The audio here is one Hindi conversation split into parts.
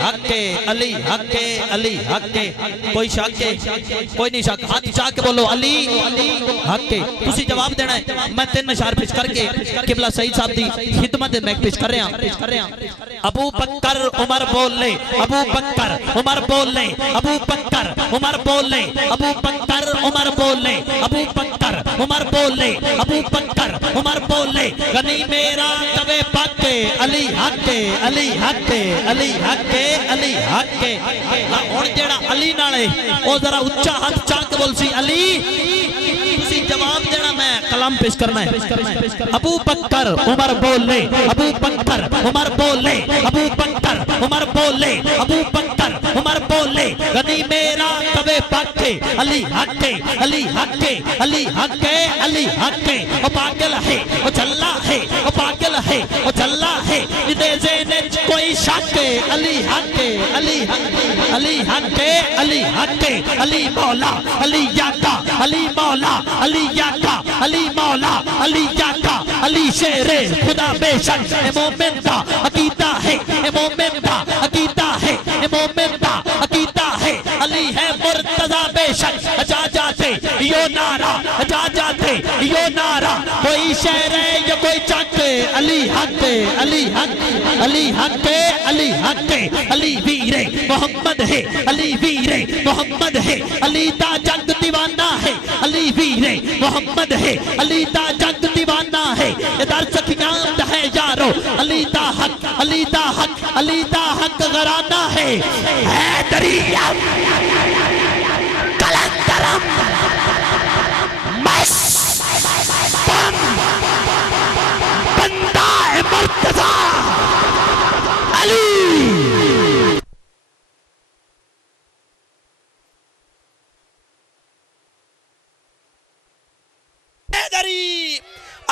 हके अली हके अली हके कोई शक है कोई नहीं शक हाथ चाह के बोलो अली हके तुसी जवाब देना है मैं 3 इशारे पेश करके किबला सईद साहब दी खिदमत में पेश कर रहे हैं अबू बकर उमर बोल ले अबू बकर उमर बोल ले अबू बकर उमर बोल ले अबू बकर उमर बोल ले अबू बकर उमर बोल ले अबू बकर उमर बोल ले गनी मेरा तवे पाके अली हके अली हके अली हके अली हके हुण जेड़ा अली नाल है ओ जरा उच्चा हाथ चाह के बोल सी अली तुसी जवाब देना मैं कलाम पेश करना है अबू बकर उमर बोल ले अबू बकर उमर बोल ले अबू बकर उमर बोल ले अबू बकर उमर बोल ले गनी मेरा तवे पाके अली हके अली हके अली हके अली हके ओ पागल है ओ चल्ला है ओ पागल है ओ चल्ला है इदे जेने कोई शक अली हके अली हके अली हके अली हके अली मौला अली याका अली मौला अली याका अली मौला अली याका अली शेरे खुदा बेशक ए मोमिन का अकीदा है ए मोमिन का अकीदा है ए मोमिन का अकीदा है अली है मुर्तजा बेशक जा जाते यो नारा जा जाते यो नारा कोई शेर है या कोई चक अली हक अली हक अली हक अली हक अली वीरे मोहम्मद है अली वीरे मोहम्मद है अली दा जग दीवाना है अली वीरे मोहम्मद है अली दा जग दीवाना है इधर सखियां है यारो अली दा हक अली दा हक अली दा हक घराना है दरिया कलंदरम मस बंदा है मुर्तजा अली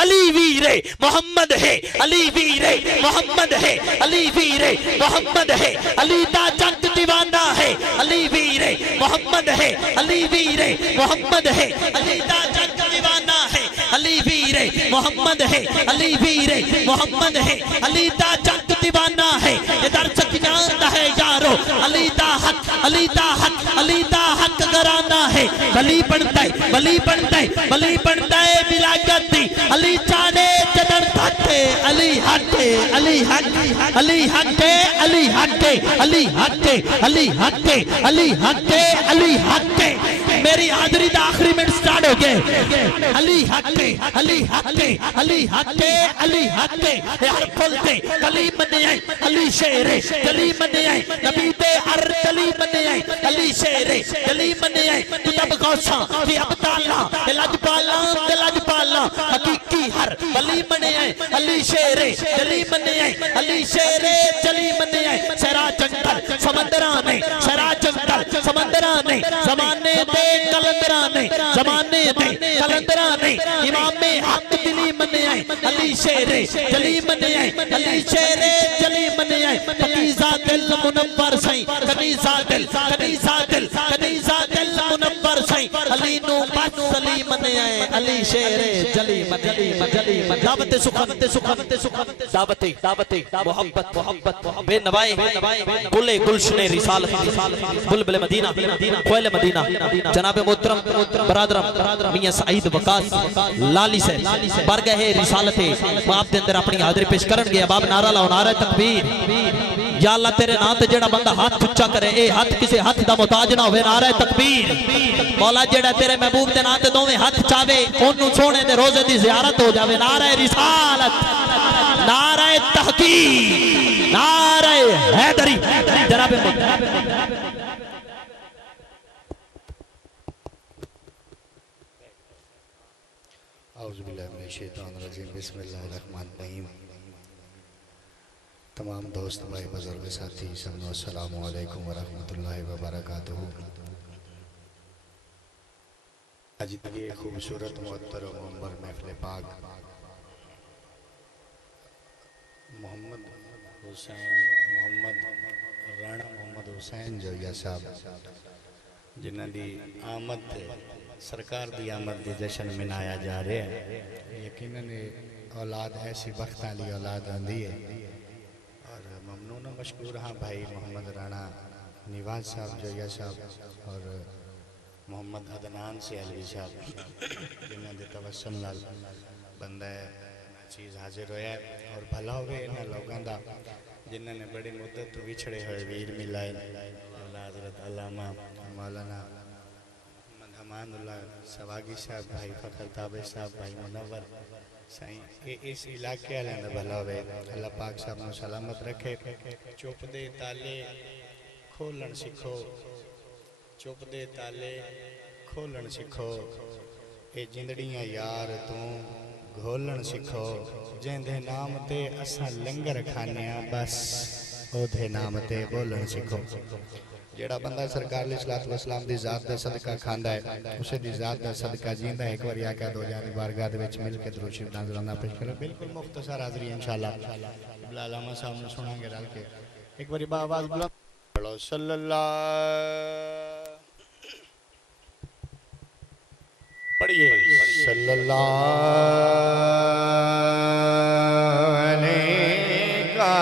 अली वीरे मोहम्मद है अली वीरे मोहम्मद है अली वीरे मोहम्मद है अली दा जग दीवाना है अली वीरे मोहम्मद है अली वीरे मोहम्मद है अली दा जग दीवाना है अली वीरे मोहम्मद है अली वीरे मोहम्मद है अली दा जग दीवाना है इधर सखियां है यारो अली दा हक अली दा हक अली दा हक घराना है बली बनता है बली बनता है बली बनता है बिलागत अली चाने चदर हटे अली हटे अली हटे अली हटे अली हटे अली हटे अली हटे अली हटे अली हटे मेरी हाजिरी का आखिरी मिनट स्टार्ट हो गए अली हटे अली हटे अली हटे अली हटे यार बोलते कली मने आए अली शेरे जली मने आए नबी दे हर जली मने आए अली शेरे जली मने आए तू तब गौसा कि अब ताला लजपाला लजपाला हकीकी हर बली मने आए अली शेरे जली मने आए अली शेरे जली मने आए सरा जंगल समंदरा ने सरा जंगल समंदरा ने जमाने दे कलंदरा ने जमाने दे कलंदरा ने इमाम में हक दिली मने आए अली शेरे जली मने आए अली शेरे जली मने आए कनीज़ा दिल मुनव्वर सई कनीज़ा दिल मुनव्वर सई अली नु बस अली मने आए अली शेरे जली मने दावत सुखन दावत मोहब्बत बेनवाए गुले गुलशने रिसालत बुलबुल मदीना कोयल मदीना जनाब मोहतरम बरादरम मियां सईद वकास लाली से बरगह रिसालत बाप दे अंदर अपनी हाजिरी पेश करनगे बाप नारा लाओ नारा तकबीर या अल्लाह तेरे नाम ते जेड़ा बंदा हाथ उच्चा करे ए हाथ किसी हाथ दा मोहताज ना होवे नारा तकबीर मौला जेड़ा तेरे महबूब दे नाम ते दोवें हाथ चावे ओनू सोने दे रोजे दी ज़ियारत हो जावे नारा रिसालत नारा तहकीक नारा हैदरी जनाब बिस्मिल्लाहिर्रहमानिर्रहीम। तमाम दोस्त भाई बुजुर्ग साथी सबको अस्सलामु अलैकुम वरहमतुल्लाहि वबरकातुहू। आज ये खूबसूरत मोहतरम मुंबर महफिल पाक मोहम्मद राणा मोहम्मद हुसैन जोया साहब जिन्हां दी आमद सरकार की आमद के जश्न मनाया जा रहा है। यकीनन औलाद ऐसी बख्त वाली औलाद आंदी है और ममनून मशहूर हाँ भाई मोहम्मद राणा निवाज साहब जोया साहब और मोहम्मद अदनान से अलवी साहब जिन्होंने तवस्सुल नाल बंदा चीज़ हाजिर होया और भला होवे इन्हां लोगों का जिन्होंने बड़ी मुद्दत तो विछड़े हुए वीर मिलाए हज़रत अल्लामा मौलाना मोहम्मद हमानुल्लाह सवागी साहब भाई फ़खर ताबे साहब भाई मुनव्वर साईं इस इलाके वाले का भला होवे अल्लाह पाक साहब को सलामत रखे। चुप दे ताले खोलन सीखो चुप दे ताले खोलन सीखो ये जिंदड़ियां यार तू घोलन सीखो जिंदे नाम ते असा लंगर खाने बस ओदे नाम ते बोलन सीखो। जेड़ा बंदा सरकार अलैहिस्सलातु वस्सलाम दी ज़ात दा सदका खांदा है उसे दी ज़ात दा सदका जींदा है। एक बार आका दो जान दी बारगाह दे विच मिल के दरूद शरीफ नाज़राना पेश करो बिल्कुल मुख्तसर हाज़री इंशाअल्लाह अल्लामा साहब ने सुनांगे रल के एक बार आवाज़ बुलंद पढ़ो सल्लल्लाहु पढ़िए सल्लल्लाहु अलैका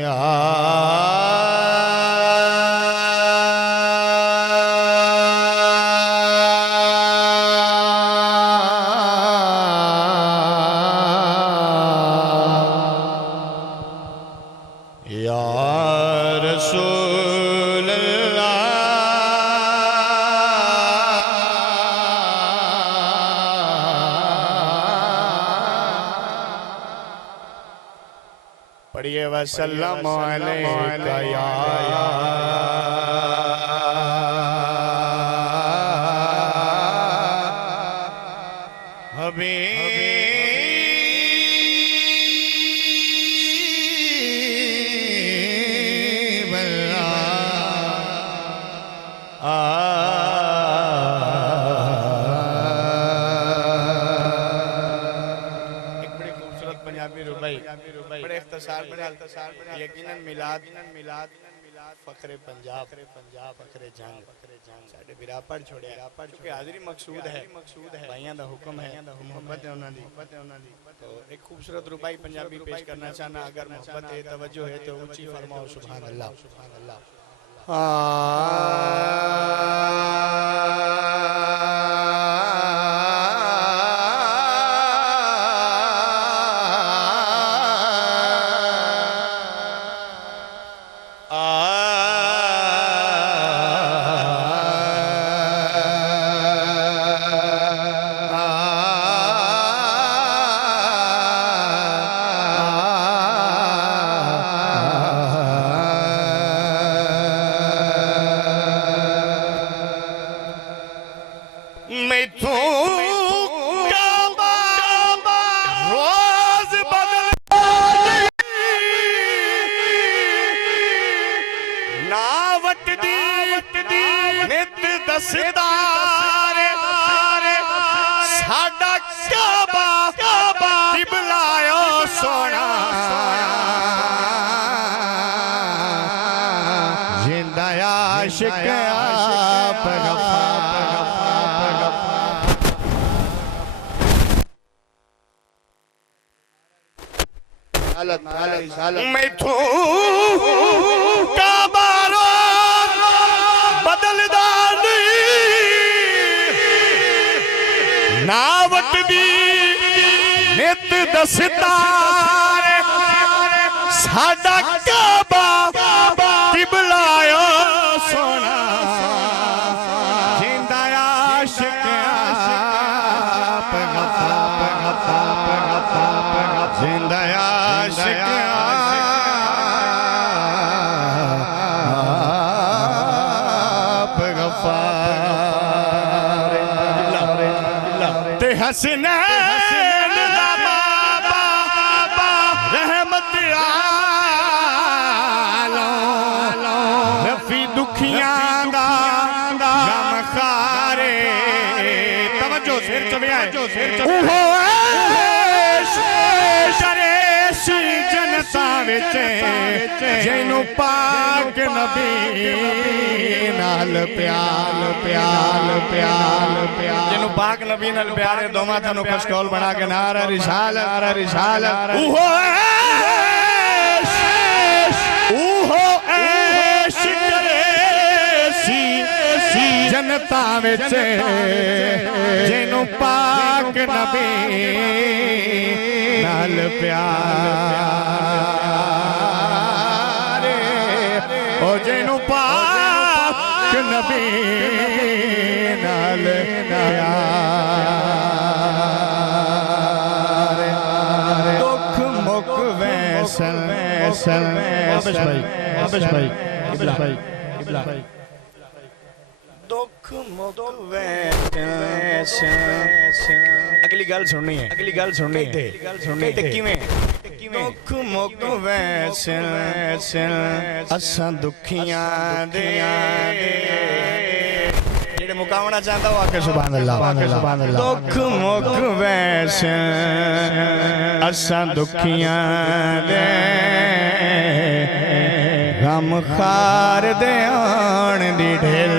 या पढ़िए वसल्लम अलैका या हबीब एक बड़ी खूबसूरत पंजाबी रुबाई बड़े इख्तिसार यकीनन मिलाद फखरे पंजाब फखरे जंग साडे बिरा पढ़ छोड़िया क्योंकि हाजिरी मकसूद है भाइयों का हुक्म है मोहब्बत है उन्हां दी तो एक खूबसूरत रुबाई पंजाबी पेश करना चाहना अगर मोहब्बत है तवज्जो है तो ऊंची फरमाओ सुभान अल्लाह। साडा काबा किबलायो सोना जिंदा आशिक आप मैथू काबा बदलदार नावट दी नित दसता साडा काबा किबलायो सोना जिंदा आशिक आप जिंदा आशिक आप गफार ते हसनैन बाबा रहमत आलो रफी दुखियां दा गम खारे तवज्जो सिर चविया ओहो शरेसी जनता विच जिनु पाक नबी नाल प्याल जिनु पाक नबी नाल प्यारे दोमा तनु कस्टोल बना के नारा रिसालत ओहो जन्नतां विच जिन्नू पाक नबी नाल प्यार ओ जिन्नू पाक नबी नाल प्यार दुख मुक वैसल दुख मुक अगली गल सुननी है दुख मुक वैसल असां दुखियां दे जेड़े मुकावना चाहता वो आके सुभान अल्लाह दुख मुक वैसल असां दुखियां दे गम खार दे आन दी ढेर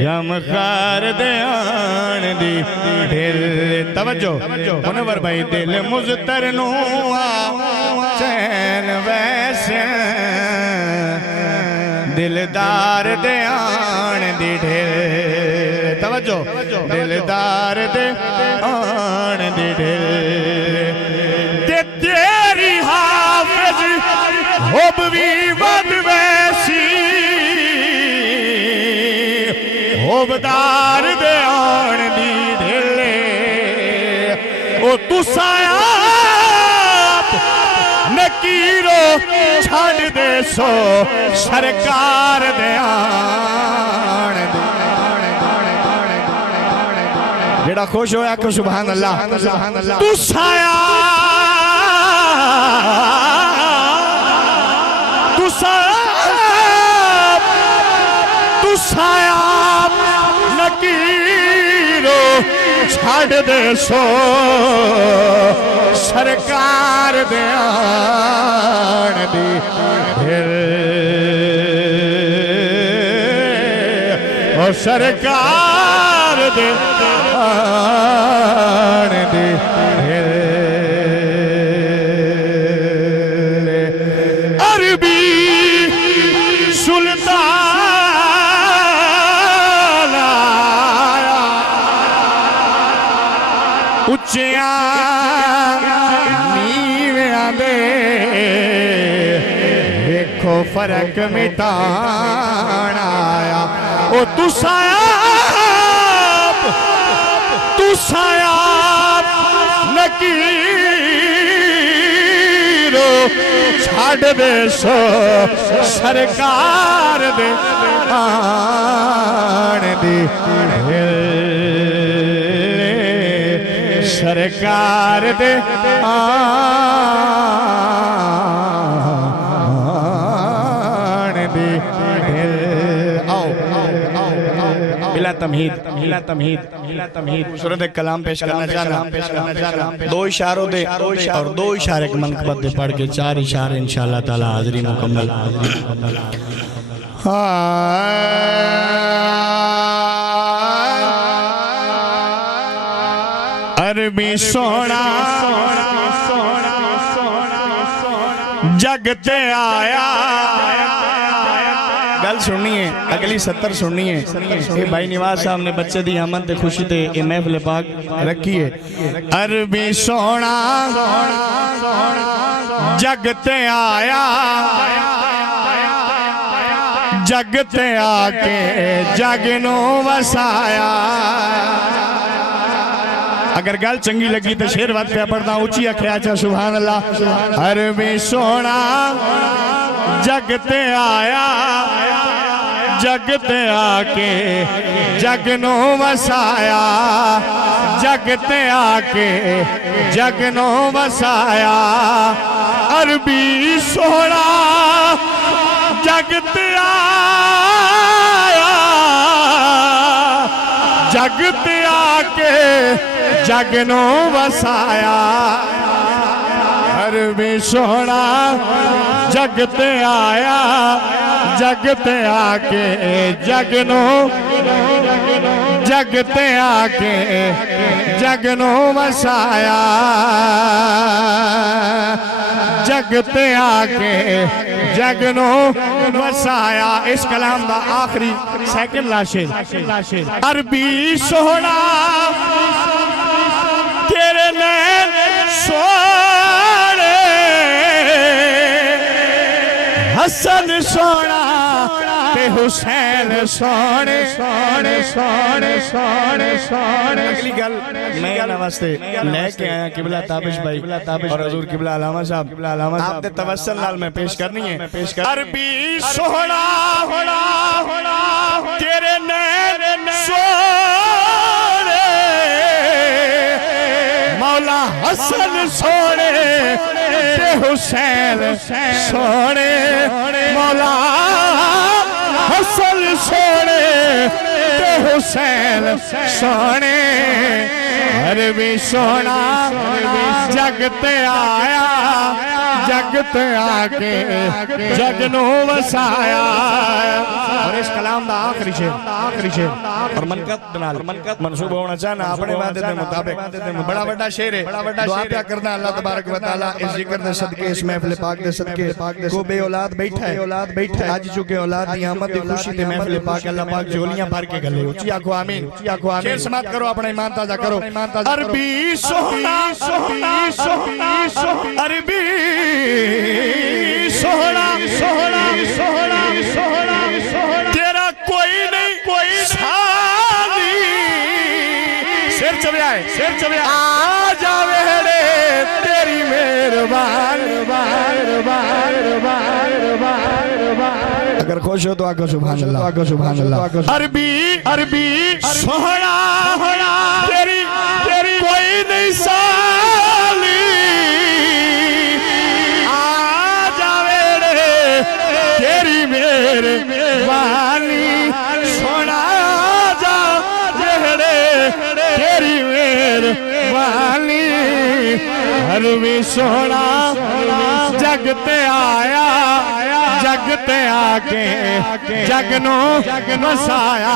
गम खार दे आन दी ढेर तवज्जो मुनव्वर भाई दिल मुज़तर नू चैन वैसे दिलदार दे आन दी ढेर तवज्जो दिलदार दे आन दी ढेर तेरी हाफिज होब भी वद वैसी होबदार दे आन दी ढेले ओ तुसा आप नकीरो छड़ दे सो सरकार दे आन दी जेड़ा खुश होया कि सुभान अल्लाह तुसा नकीरो छड़ दे सो सरकार दे आन दी और सरकार दे आन दी अरबी सुल्तान उच्चिया नीवियां दे देखो फर्क मिटाण आया ओ तुसा नकीरो छड़ दे सो सरकार दे आन दी सरकार दे आन दी बिला तमहीद सूरत कलाम पेश करना चाह रहा दो इशारों दे और दो इशारे के मनकबत दे पढ़ के चार इशारे इंशाअल्लाह ताला हाज़री मुकम्मल अरबी सोना जगते आया गल सुननी है अगली 70 सुननी है ये भाई निवाज साहब ने बच्चे दी आमद ते खुशी ते ये महफिल पाक रखी है अरबी सोना जगते आया जगते आके जग नू वसाया अगर गल चंगी लगी तो शेर वत पे पढ़ना उची आख्या अच्छा सुभान अल्लाह अरबी सोना जगते आया जगते आके जग नू वसाया जगते आके जग नू वसाया अरबी सोना जगते आया जगते आके जग नू वसाया अरबी सोना जगते आया जगते आके जग नू जगते आके जग नू वसाया जगते आके जगनो वसाया। इस कलाम दा आखिरी सेकंड लाशेर अरबी सोहना तेरे नैन सोने हसन सोना ते हुसैन सोने सोने सोने सोने सोने। अगली गल मैं वास्ते लेके आया किबला ताबिश भाई और हजूर किबला अलामा साहब आप दे तवस्सुल नाल मैं पेश करनी है। अरबी सोहना होना होना तेरे नैन सोने मौला हसन सोने ते हुसैन सोने मौला हसन सोने ते हुसैन सोने। अरबी सोना जगते आया जगते आके जगनू वसाया। और इस कलाम दा आखिरी शेर और मनकत मंसूब होना चाहना अपने वादे के मुताबिक बड़ा बड़ा शेर है। दुआ प्या करना अल्लाह तबारक व तआला इस जिक्र दे सदके इस महफिल पाक दे सदके को बे औलाद बैठा है आज चुके औलाद दी आमद दी खुशी ते महफिल पाक अल्लाह पाक झोलियां भर के गले। ऊंची आंखों आमीन शेर समाप्त करो अपना ईमान ताजा करो। अरबी सोहना सोहना सोहना अरबी सोहना सोहना सोहना सोहना तेरा कोई नहीं कोई सानी सिर चढ़ाए आ जावे रे तेरी मेहरबानी। अगर खुश हो तो आगो सुभान अल्लाह अरबी अरबी सोहना होना तेरी कोई नहीं साली आ जावे रे तेरी मेहरबानी सोना जा रे तेरी मेहरबानी। अरबी सोना जगते आया जगते आके जगनो वसाया।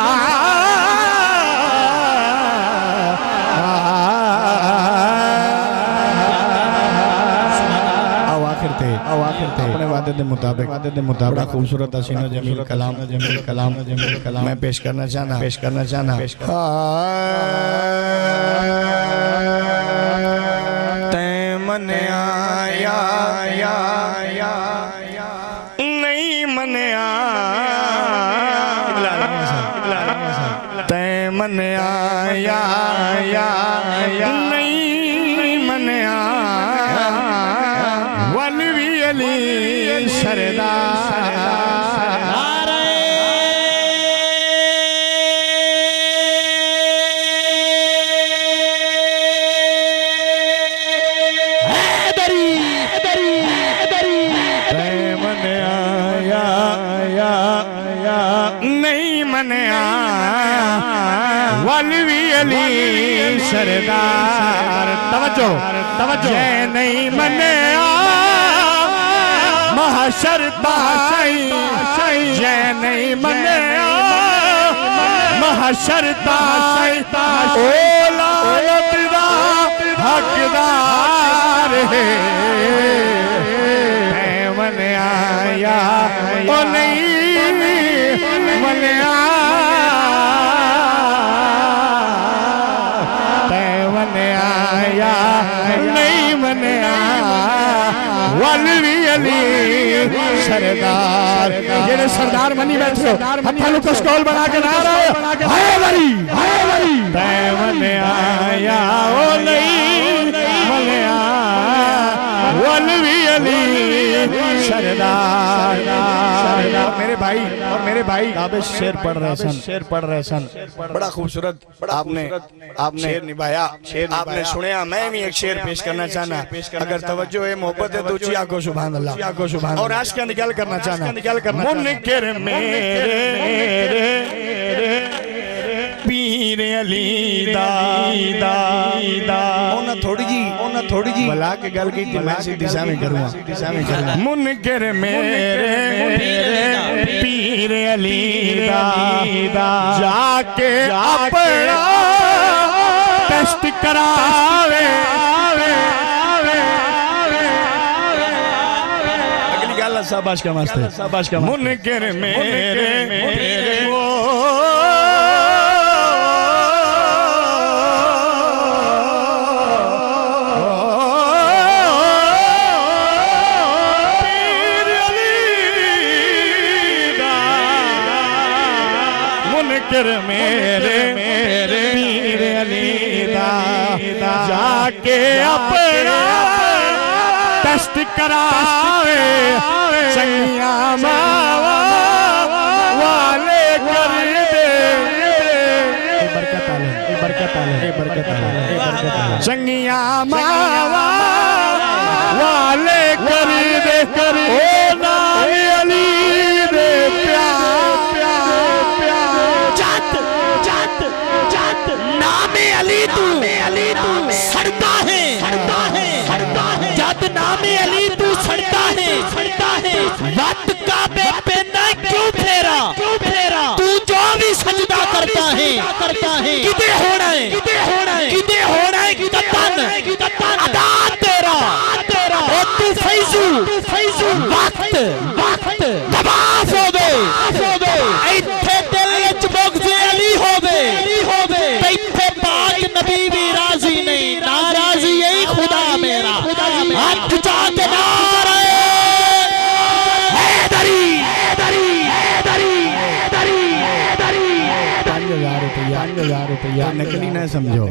अपने वादे के मुताबिक बड़ा खूबसूरत हसीनो जमील कलाम मैं पेश करना चाहना तै मन आया नहीं मन तै मन आया नहीं मन वलवी अली सरदार सरदार तवज्जो नहीं मने महशर ताई जय नहीं मने महशर ताई औलाद दा हकदार है मने आया ओ नहीं मने सरदार ये सरदार बनी बैठो हथालू को स्टॉल बना के ना रहे हाय वरी मन आया ओ नहीं मन वलवी अली सरदार। मेरे भाई काबिश शेर पढ़ रहे सन बड़ा खूबसूरत आपने शेर निभाया आपने सुनया। मैं भी एक शेर पेश करना चाहना अगर तवज्जो है मोहब्बत है तो ऊंची आंखों सुभान अल्लाह और आज का निकाल करना चाहना मुनकिर मेरे पीर अली दा थोड़ी जी भला के गल की मैं सीधी दिशा में करूंगा मुनकिर मेरे पीर अली दा जाके अपना टेस्ट करावे चल शाबाश का मस्त है, शाबाश का मुनकिर मेरे वो मेरे मेरे पीर अली दा जाके अपना टेस्ट करावे संगिया मावा वाले कर दे बरकत आले बरकत आले बरकत आले संगिया मावा वाले कर दे ओ नाम अली दे प्यार अली तू सड़ता है जब नामे अली तू सड़ता है वक्त काबे पे न क्यों फेरा तू जो भी सजदा करता है किदे होना है कतन अदा तेरा ओ तू फैजू वक्त तबाह होवे इत्थे दिल विच बुग़्ज़ अली होवे इत्थे नबी भी राजी नहीं, नाराजी यही खुदा मेरा हाथ जाके नारे हैदरी हैदरी हैदरी हैदरी हैदरी 5000 रुपया नकली ना समझो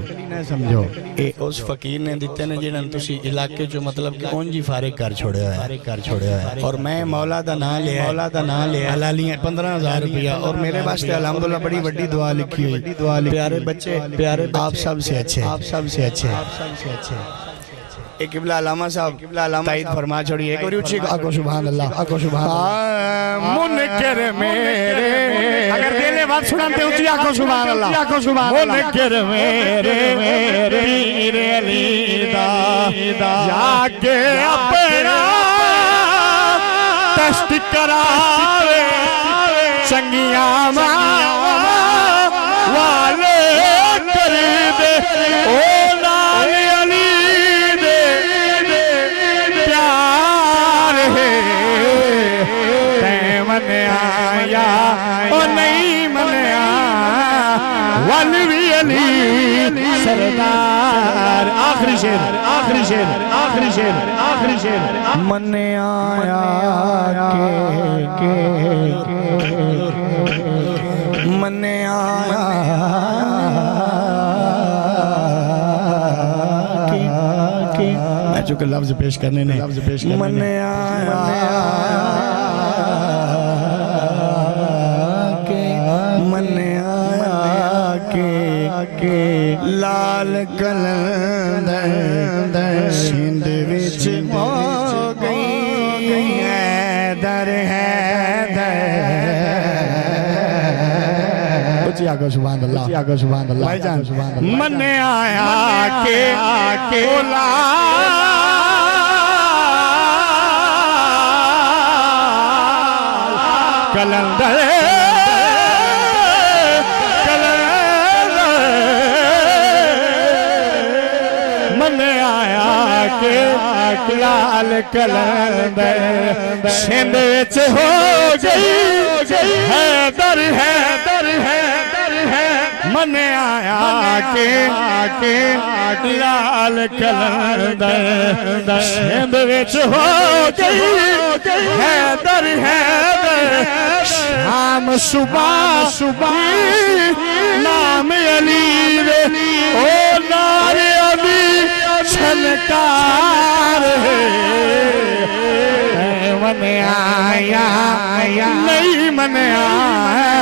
ए उस फकीर ने दिते ने जिन्हां तुसी इलाके चो मतलब कि उंज फारिग कर छोड़िया है और मैं मौला दा नाम लिया हलालियां 15000 रुपया और मेरे वास्ते अल्हम्दुलिल्लाह बड़ी बड़ी दुआ लिखी हुई प्यारे बच्चे प्यारे आप सबसे अच्छे एक किबला अलामा साहब ताईद फरमा छोड़िए एक और ऊंची आको सुभान अल्लाह मुनकिर मेरे अगर दिले बात सुनाते ऊंची आको सुभान अल्लाह मुनकिर मेरे पीर अली दा जाके अपना टेस्ट करावे संगिया वाले कर दे ओ लाल अली आया ओ नहीं मन आया वली अली सरदार आखिरी शेर मन आया के मन आया के मैं चूंकि लफ्ज पेश करने ने मन आया लाल कलंदर सिंध विच हो गई हैदर आगो सुभान अल्लाह भाईजान मन आया के कलंदर लाल कलंदर सिंध विच हो गई हैदर मन आया के लाल कलंदर सिंध विच हो गई हैदर शाम सुबह नाम अली ओ नारे अली छनकार मन आया नहीं मन आया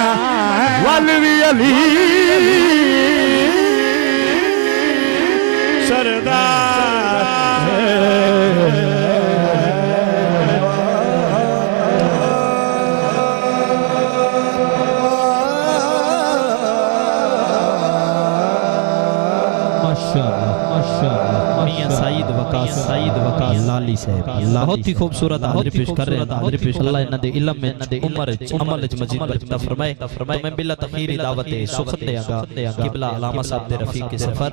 वली अली सईद वकास लाली साहब बहुत ही खूबसूरत हाजिरी पेश कर रहे हैं। हाजिरी पेश अल्लाह इन्हां दे इल्म में इन्हां दे उम्र अमल विच मजीद बरकत फरमाए। मैं बिला तखीरी दावत सुखत देगा किबला अलामा साहब दे रफीक के सफर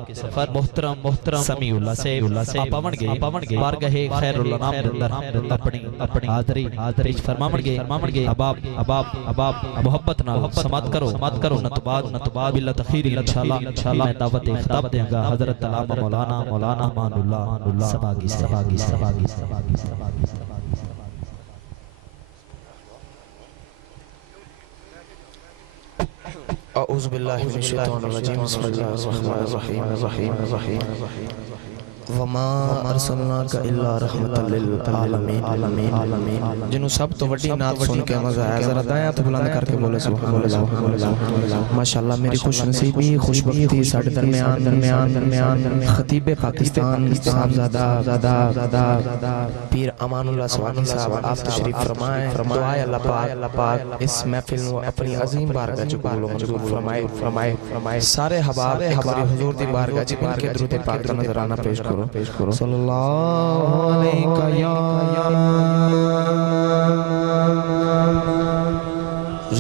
मोहतरम समीउल्लाह से पावन गए बारगाह खैरुल नाम दे अंदर अपनी हाजिरी पेश फरमावन गए। अबाब मोहब्बत नाल समात करो नतबाद बिला तखीरी इंशाअल्लाह मैं दावत खिताब देगा हजरत अल्लामा मौलाना मानुल्लाह सबागी अऊज़ु बिल्लाहि मिनश शैतानिर रजीम बिस्मिल्लाहिर रहमानिर रहीम वमा अरसलनाका इल्ला रहमतल लिल आलमीन। जिन्हों सब तो वड्डी नात सुन के मजा आया जरा दाया तो बुलंद करके बोले सुभान अल्लाह माशाअल्लाह। मेरी खुशनसीबी खुशबख्ती साडे दरमियान खतीब पाकिस्तान साहबजादा पीर अमानुल्लाह सवानी साहब आप तशरीफ फरमाए अल्लाह पाक इस महफिल को अपनी अजीम बारगाह च कबूल मंजूर फरमाए। सारे हबाब हुजूर दी बारगाह च इनके दरूद पाक का नजराना पेश करो सल्लल्लाहु अलैका या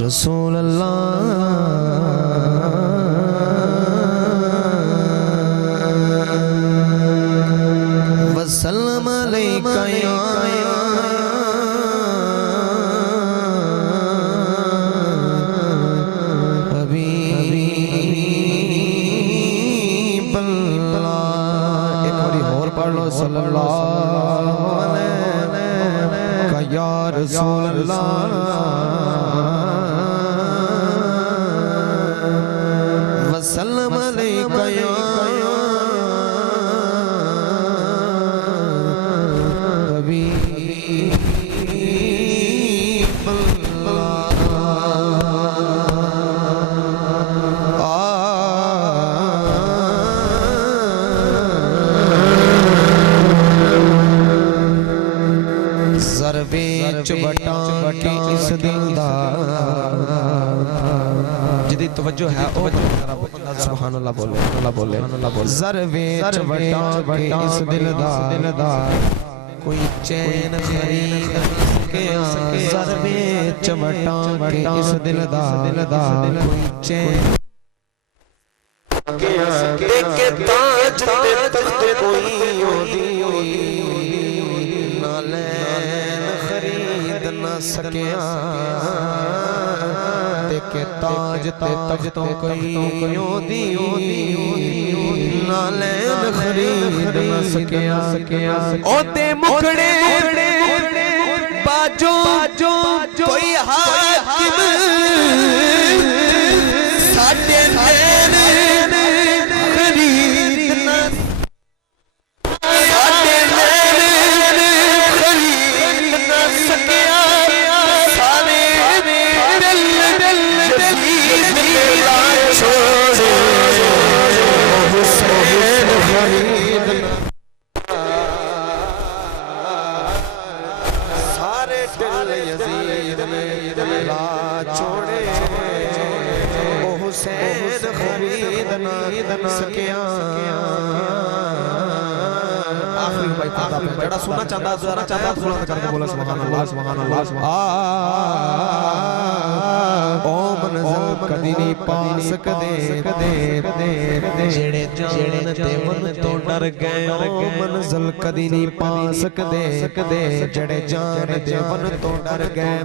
रसूल अल्लाह वसल्लम अलैका या सल्लल्लाहु अलैहि या रसूल अल्लाह वसल्लम अलैका या इस जिदी तवज्जो है ओ सुभान अल्लाह बोले ज़रवे चवटा के इस दिलदार कोई चैन खरीद सके ज़रवे चवटा के इस दिलदार कोई चैन के ताज ते तख्त कोई ओदी नाले सकिया के ताज ते तख्तों कोई ओदी नालैन खरीद न सकिया ओते मुखड़े बाजो कोई हाकिम साडे नैन खरीद न साडे नैन खरीद न सकिया सारे दिल यजीद ने ला छोड़े ओ हुसैन खरीद न सकिया। आखिरी भाई पता पे जड़ा सुनना चाहता बुलंद करके बोला सुभान अल्लाह ओ मंज़िल कदी नहीं पा सकदे जेड़े जान ते मन तो डर गए ओ मंज़िल कदी नहीं पा सकदे जेड़े जान ते मन तो डर गए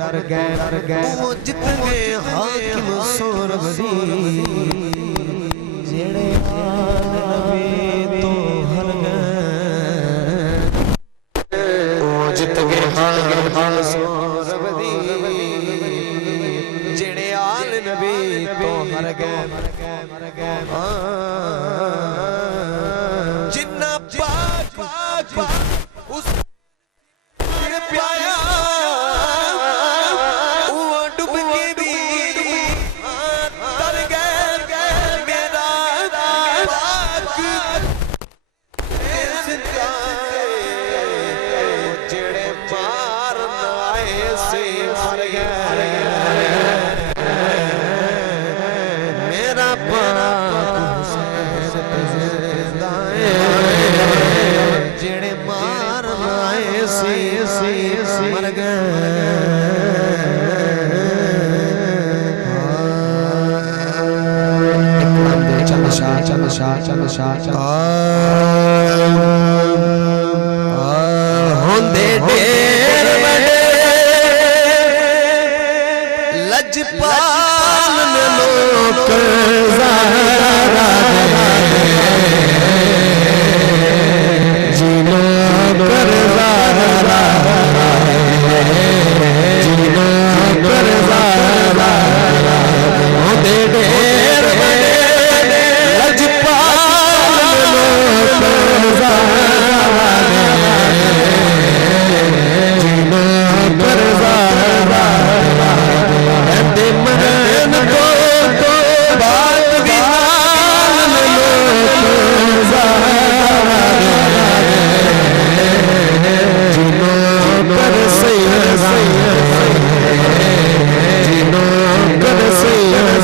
ओ जित गए हाकिम सोरवदी जेड़े जान नबी तो हर गए ओ जित गए हाकिम सोरवदी जेड़े आल नबी तो हर गए जिन्ना पाक उस प्याया वो डूब के भी तर गए मेरा पाक जेड़े मार नाए से मर गए मेरा पाक हुसैन जेड़े मार लगे चल शाह चल शाह चल शाह होंदे ढेर बड़े लजपाल ने लोक ज़ारा जीनो कर ज़ारा जीनो कर ज़ारा होंदे ढेर बड़े लजपाल लोक ज़ारा जीनो कर ज़ारा दे मन को बात विहान लोक ज़ारा जीनो कर सैयदा जीनो कर सैयदा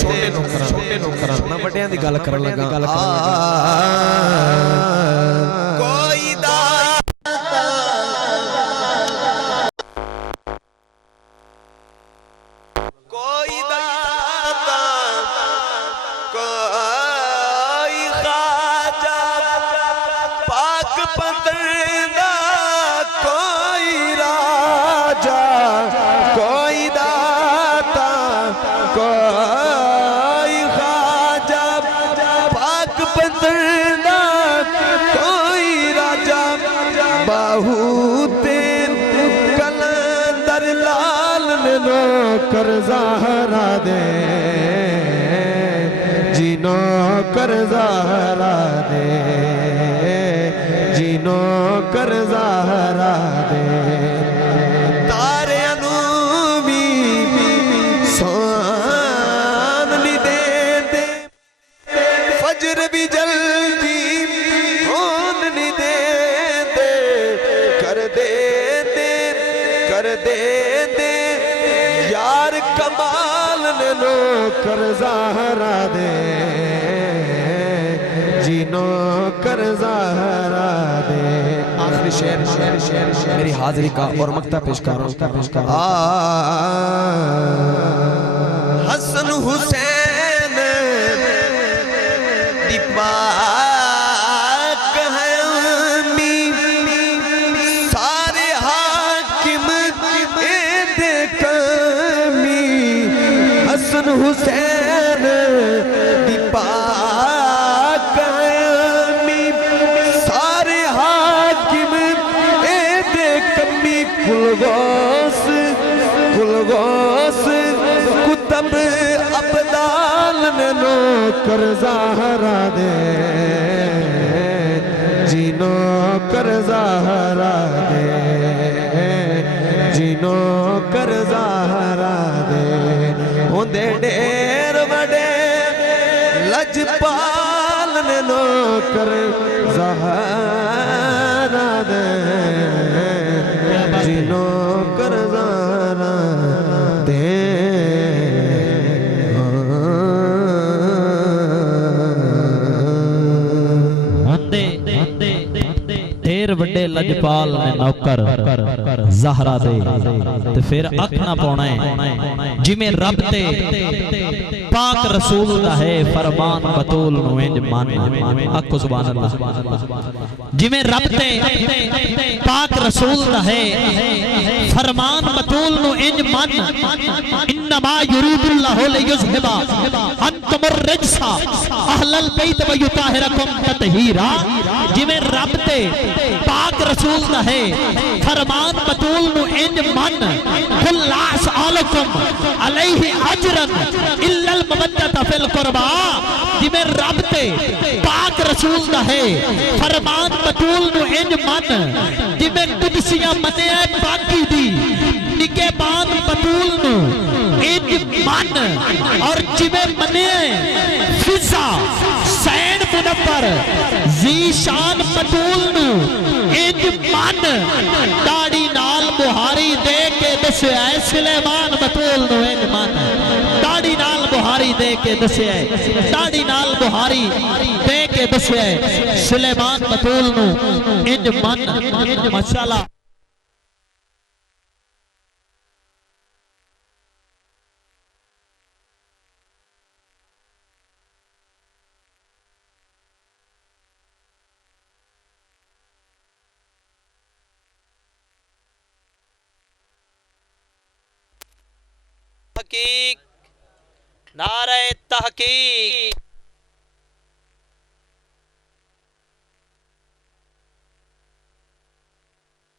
छोटे नौकरां ना वड्डियां दी गल करन लगा कोई कोई दाता कोई ख्वाजा पाक पतरदा कोई राजा कोई दाता कोई ख्वाजा पाक पतरदा कोई राजा बाहू कलंदर लाल ने नौकर ज़ाहरा दे जीनो कर ज़ाहरा दे जीनो कर ज़ाहरा दे तारे अनूमी सोन नी दे दे फजर भी जल्दी होन नी दे दे कर दे दे कर दे दे यार कमाल ने नौकर ज़ाहरा दे जीनो कर ज़ाहरा दे आखिरी शेर मेरी हाजिरी का और मक्ता पेश कर रहा हूं हसन हुसैन दीपाक है अम्मी सारे हाकिम दे कमी हसन हुसैन दीपाक है अम्मी सारे हाकिम दे कमी कुलगोस कुतब अब्दाल ने नौकर ज़ाहरा दे जीनो कर ज़ाहरा दे जीनो कर ज़ाहरा दे होंदे ढेर बड़े लजपाल ने नौकर ज़ाहरा दे जीनो कर ज़ाहरा दे ढेर वड्डे लजपाल ने नौकर ज़ाहरा दे ते फिर अख ना पाउणा है जिवें रब ते पाक रसूल दा है फरमान बतूल नु इंज मान आखो सुभान अल्लाह जिवें रब ते पाक रसूल दा है फरमान बतूल नु इंज मान इन्नमा युरीदुल्लाहु लियुज़हिबा अंतुमुर रिजसा अहलल बैत व युताहिरकुम तत्हीरा जिवें रब ते पाक रसूल दा है फरमान बतूल नु इंज मन कुल्लास अलकुम अलैहि अजरन इल्लल मवद्दत फिल कुरबा जिवें रब ते पाक रसूल दा है फरमान बतूल नु इंज मन जिवें कुदसियां मन्निया बाकी दी निगहबान बतूल नु इंज मन और जिवें मन्निया फिजा सैन मुनव्वर ज़ीशान बतूल नु इंज मन दाढ़ी नाल बुहारी दे के दस्या है सुलेमान बतूल नु इंज मन दाढ़ी नाल बुहारी दे के दस्या है दाढ़ी नाल बुहारी दे के के दस्या सुलेमान बतूल नू इंज मन माशाअल्लाह तहकीक नारे तहकीक